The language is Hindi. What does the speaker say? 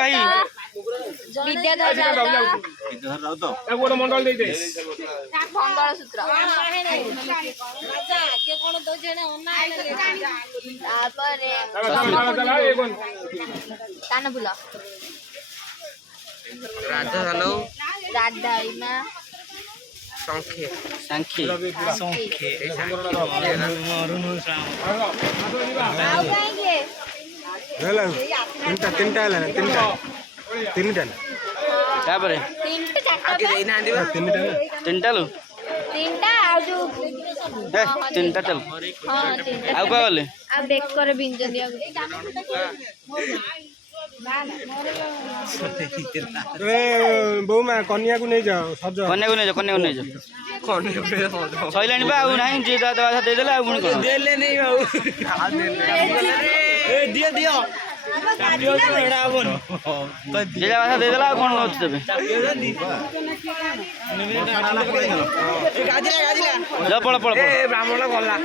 भाई विद्याधर राउत मंडल दे मंगलसूत्र कानफुल राधा हलो राधा इमा संखे संखे संखे तीनटा तीनटा तापर तीनटा लो तीनटा आ जो तीनटा चल हां तीनटा आउ का बोले आ बेक करे बिंजन दिया बो मा कन्या को नहीं जाओ सज कन्या को नहीं जाओ सैलानी बा आउ नहीं जे दादा बासा दे देला आ पुणी कोन देले नहीं बाबू ए दियो दियो जे बासा दे देला कोन होत देबे गाजिला गाजिला जा पळ पळ ए ब्राह्मण गला